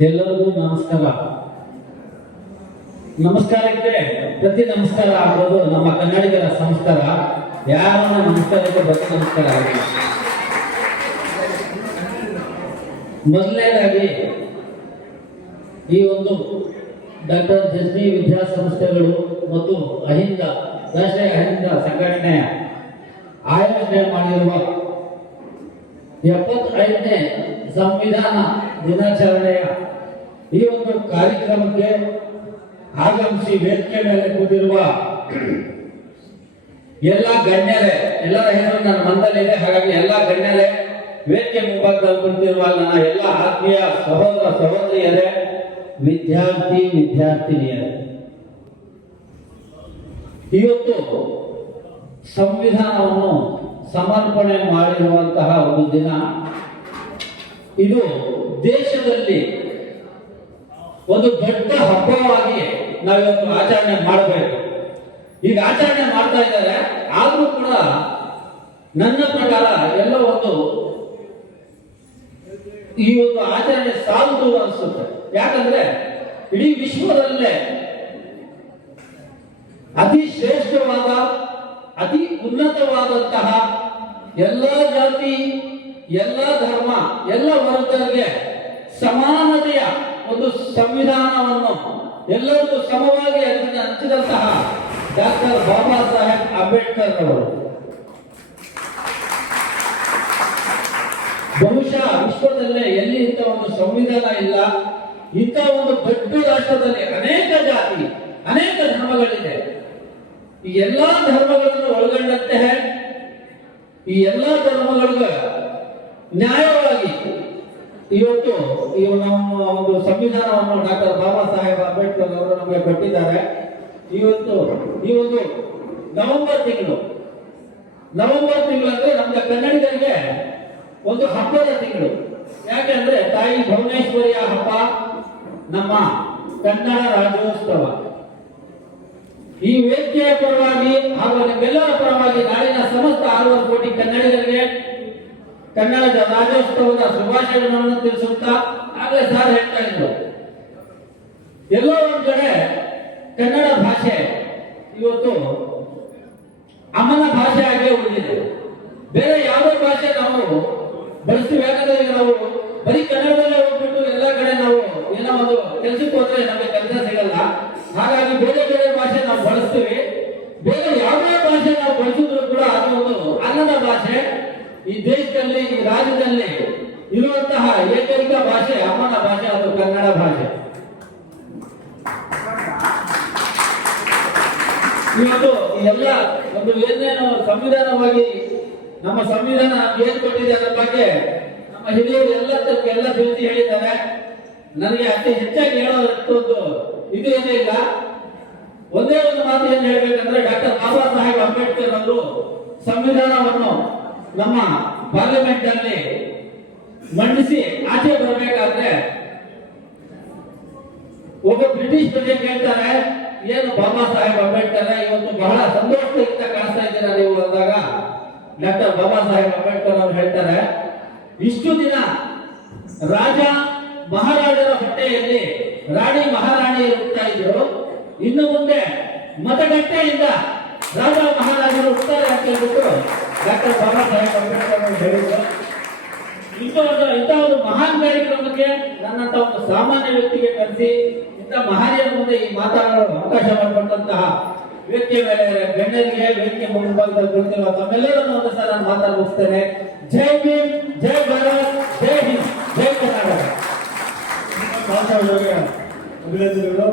ಎಲ್ಲರಿಗೂ ನಮಸ್ಕಾರ. ನಮಸ್ಕಾರಕ್ಕೆ ಪ್ರತಿ ನಮಸ್ಕಾರ ಆಗೋದು ನಮ್ಮ ಕನ್ನಡಿಗರ ಸಂಸ್ಕಾರ. ಯಾರನ್ನ ನಮಸ್ಕಾರಕ್ಕೆ ಪ್ರತಿ ನಮಸ್ಕಾರ ಆಗಿದೆ. ಮೊದಲನೇದಾಗಿ ಈ ಒಂದು ಡಾಕ್ಟರ್ ಜಸ್ಮಿ ವಿದ್ಯಾಸಂಸ್ಥೆಗಳು ಮತ್ತು ಅಹಿಂದ ರಾಷ್ಟ್ರೀಯ ಅಹಿಂದ ಸಂಘಟನೆಯ ಆಯೋಜನೆ ಮಾಡಿರುವ 75ನೇ ಸಂವಿಧಾನ ದಿನಾಚರಣೆಯ ಈ ಒಂದು ಕಾರ್ಯಕ್ರಮಕ್ಕೆ ಆಗಮಿಸಿ ವೇದಿಕೆ ಮೇಲೆ ಕೂತಿರುವ ಎಲ್ಲ ಗಣ್ಯರೇ, ಎಲ್ಲರ ಹೆಸರು ನನ್ನ ಮನದಲ್ಲಿದೆ. ಹಾಗಾಗಿ ಎಲ್ಲ ಗಣ್ಯರೇ, ವೇದಿಕೆ ಮುಂಭಾಗದಲ್ಲಿ ಕುಳಿತಿರುವ ನನ್ನ ಎಲ್ಲ ಆತ್ಮೀಯ ಸಹೋದರ ಸಹೋದರಿಯರೇ, ವಿದ್ಯಾರ್ಥಿನಿಯರೇ, ಇವತ್ತು ಸಂವಿಧಾನವನ್ನು ಸಮರ್ಪಣೆ ಮಾಡಿರುವಂತಹ ಒಂದು ದಿನ. ಇದು ದೇಶದಲ್ಲಿ ಒಂದು ದೊಡ್ಡ ಹಬ್ಬವಾಗಿ ನಾವಿವತ್ತು ಆಚರಣೆ ಮಾಡಬೇಕು. ಈಗ ಆಚರಣೆ ಮಾಡ್ತಾ ಇದ್ದಾರೆ, ಆದ್ರೂ ಕೂಡ ನನ್ನ ಪ್ರಕಾರ ಎಲ್ಲ ಒಂದು ಈ ಒಂದು ಆಚರಣೆ ಸಾಲದು ಅನಿಸುತ್ತೆ. ಯಾಕಂದ್ರೆ ಇಡೀ ವಿಶ್ವದಲ್ಲೇ ಅತಿ ಶ್ರೇಷ್ಠವಾದ, ಅತಿ ಉನ್ನತವಾದಂತಹ ಎಲ್ಲ ಜಾತಿ, ಎಲ್ಲ ಧರ್ಮ, ಎಲ್ಲ ವರ್ಗಗಳಿಗೆ ಸಮಾನತೆಯ ಒಂದು ಸಂವಿಧಾನವನ್ನು ಎಲ್ಲರಿಗೂ ಸಮವಾಗಿ ಹಂಚಿದಂತಹ ಡಾಕ್ಟರ್ ಬಾಬಾ ಸಾಹೇಬ್ ಅಂಬೇಡ್ಕರ್ ಅವರು ಬಹುಶಃ ವಿಶ್ವದಲ್ಲೇ ಎಲ್ಲಿ ಇಂಥ ಒಂದು ಸಂವಿಧಾನ ಇಲ್ಲ. ಇಂಥ ಒಂದು ದೊಡ್ಡ ರಾಷ್ಟ್ರದಲ್ಲಿ ಅನೇಕ ಜಾತಿ, ಅನೇಕ ಧರ್ಮಗಳಿದೆ. ಈ ಎಲ್ಲಾ ಧರ್ಮಗಳನ್ನು ಒಳಗೊಂಡಂತೆ ಈ ಎಲ್ಲಾ ಧರ್ಮಗಳಿಗೂ ನ್ಯಾಯವಾಗಿ ಇವತ್ತು ನಮ್ಮ ಒಂದು ಸಂವಿಧಾನವನ್ನು ಡಾಕ್ಟರ್ ಬಾಬಾ ಸಾಹೇಬ್ ಅಂಬೇಡ್ಕರ್ ಅವರು ನಮಗೆ ಕೊಟ್ಟಿದ್ದಾರೆ. ಇವತ್ತು ಈ ಒಂದು ನವೆಂಬರ್ ತಿಂಗಳು ಅಂದ್ರೆ ನಮ್ಗೆ ಕನ್ನಡಿಗರಿಗೆ ಒಂದು ಹಬ್ಬದ ತಿಂಗಳು. ಯಾಕೆಂದ್ರೆ ತಾಯಿ ಭುವನೇಶ್ವರಿಯ ಹಬ್ಬ, ನಮ್ಮ ಕನ್ನಡ ರಾಜ್ಯೋತ್ಸವ. ಈ ವೇದಿಕೆಯ ಪರವಾಗಿ ಹಾಗೂ ನಿಮ್ಮೆಲ್ಲರ ಪರವಾಗಿ ನಾಡಿನ ಸಮಸ್ತ 6 ಕೋಟಿ ಕನ್ನಡಿಗರಿಗೆ ಕನ್ನಡದ ರಾಜ್ಯೋತ್ಸವದ ಶುಭಾಶಯಗಳನ್ನು ತಿಳಿಸುತ್ತಾ, ಆಗಲೇ ಸರ್ ಹೇಳ್ತಾ ಇದ್ರು, ಎಲ್ಲೋ ಒಂದ್ ಕಡೆ ಕನ್ನಡ ಭಾಷೆ ಇವತ್ತು ಅಮ್ಮನ ಭಾಷೆ ಆಗೇ ಉಳಿದಿದೆ. ಬೇರೆ ಯಾವುದೇ ಭಾಷೆ ನಾವು ಬಳಸ್ತೀವಿ. ಯಾಕಂದ್ರೆ ಈಗ ನಾವು ಬರೀ ಕನ್ನಡದಲ್ಲೇ ಹೋಗ್ಬಿಟ್ಟು ಎಲ್ಲ ಕಡೆ ನಾವು ಏನೋ ಒಂದು ಕೆಲ್ಸಕ್ಕೆ ಹೋದ್ರೆ ನಮಗೆ ಕೆಲಸ ಸಿಗಲ್ಲ. ಹಾಗಾಗಿ ಬೇರೆ ಬೇರೆ ಭಾಷೆ ನಾವು ಬಳಸ್ತೀವಿ. ಬೇರೆ ಯಾವುದೇ ಭಾಷೆ ನಾವು ಬಳಸಿದ್ರು ಕೂಡ ಅದು ಒಂದು ಅನ್ನದ ಭಾಷೆ. ಈ ದೇಶದಲ್ಲಿ, ಈ ರಾಜ್ಯದಲ್ಲಿ ಇರುವಂತಹ ಏಕೈಕ ಭಾಷೆ ಅಮ್ಮನ ಭಾಷೆ, ಅದು ಕನ್ನಡ ಭಾಷೆ. ಇವತ್ತು ಎಲ್ಲ ಒಂದು ಏನೇನು ಸಂವಿಧಾನವಾಗಿ ನಮ್ಮ ಸಂವಿಧಾನ ಏನ್ ಕೊಟ್ಟಿದೆ ಅದರ ಬಗ್ಗೆ ನಮ್ಮ ಹಿರಿಯರು ಎಲ್ಲ ತಿಳಿಸಿ ಹೇಳಿದ್ದಾರೆ. ನನಗೆ ಅತಿ ಹೆಚ್ಚಾಗಿ ಹೇಳೋದಷ್ಟೊಂದು ಇದು ಏನೇ ಇಲ್ಲ. ಒಂದೇ ಒಂದು ಮಾತು ಏನು ಹೇಳ್ಬೇಕಂದ್ರೆ, ಡಾಕ್ಟರ್ ಬಾಬಾ ಸಾಹೇಬ್ ಅಂಬೇಡ್ಕರ್ ಅವರು ಸಂವಿಧಾನವನ್ನು ನಮ್ಮ ಪಾರ್ಲಿಮೆಂಟ್ ಅಲ್ಲಿ ಮಂಡಿಸಿ ಆಚೆ ಬರಬೇಕಾದ್ರೆ ಒಬ್ಬ ಬ್ರಿಟಿಷ್ ಪ್ರಜೆ ಕೇಳ್ತಾರೆ, ಏನು ಬಾಬಾ ಸಾಹೇಬ್ ಅಂಬೇಡ್ಕರ್ ಇವತ್ತು ಬಹಳ ಸಂತೋಷದಿಂದ ಕಾಣಿಸ್ತಾ ಇದ್ದೀರಾ ನೀವು ಅಂದಾಗ, ಡಾಕ್ಟರ್ ಬಾಬಾ ಸಾಹೇಬ್ ಅಂಬೇಡ್ಕರ್ ಅವರು ಹೇಳ್ತಾರೆ, ಇಷ್ಟು ದಿನ ರಾಜ ಮಹಾರಾಜರ ಹೊಟ್ಟೆಯಲ್ಲಿ ರಾಣಿ ಮಹಾರಾಣಿ ಇರ್ತಾ ಇದ್ರು, ಇನ್ನು ಮುಂದೆ ಮತಗಟ್ಟೆಯಿಂದ ರಾಜ ಮಹಾರಾಜರು ಹುಡ್ತಾರೆ ಅಂತ ಹೇಳ್ಬಿಟ್ಟು ಡಾಕ್ಟರ್ ಬಾಬಾ ಸಾಹೇಬ್ ಅಂಬೇಡ್ಕರ್ ಅವರು ಹೇಳಿದ್ರು. ಇಂಥ ಒಂದು ಮಹಾನ್ ಕಾರ್ಯಕ್ರಮಕ್ಕೆ ನನ್ನಂತ ಒಂದು ಸಾಮಾನ್ಯ ವ್ಯಕ್ತಿಗೆ ಕರೆಸಿ ಇಂಥ ಮಹಾನೀಯರ ಮುಂದೆ ಈ ಮಾತಾಡಲು ಅವಕಾಶ ಮಾಡಿಕೊಟ್ಟಂತಹ ವೇದಿಕೆ ಮೇಲೆ ಗಣ್ಯರಿಗೆ, ವೇದಿಕೆ ಮುಂಭಾಗದಲ್ಲಿ ಕುಳಿತಿರುವ ತಮ್ಮೆಲ್ಲರನ್ನು ಒಂದು ಸಲ ನಾನು ಮಾತಾಡ ಮುಗಿಸ್ತೇನೆ. ಜೈ ಭೀಮ್, ಜೈ ಭಾರತ್, ಜೈ ಹಿಂದ್, ಜೈ ಕರ್ನಾಟಕ. ಅಭಿನಂದನೆಗಳು.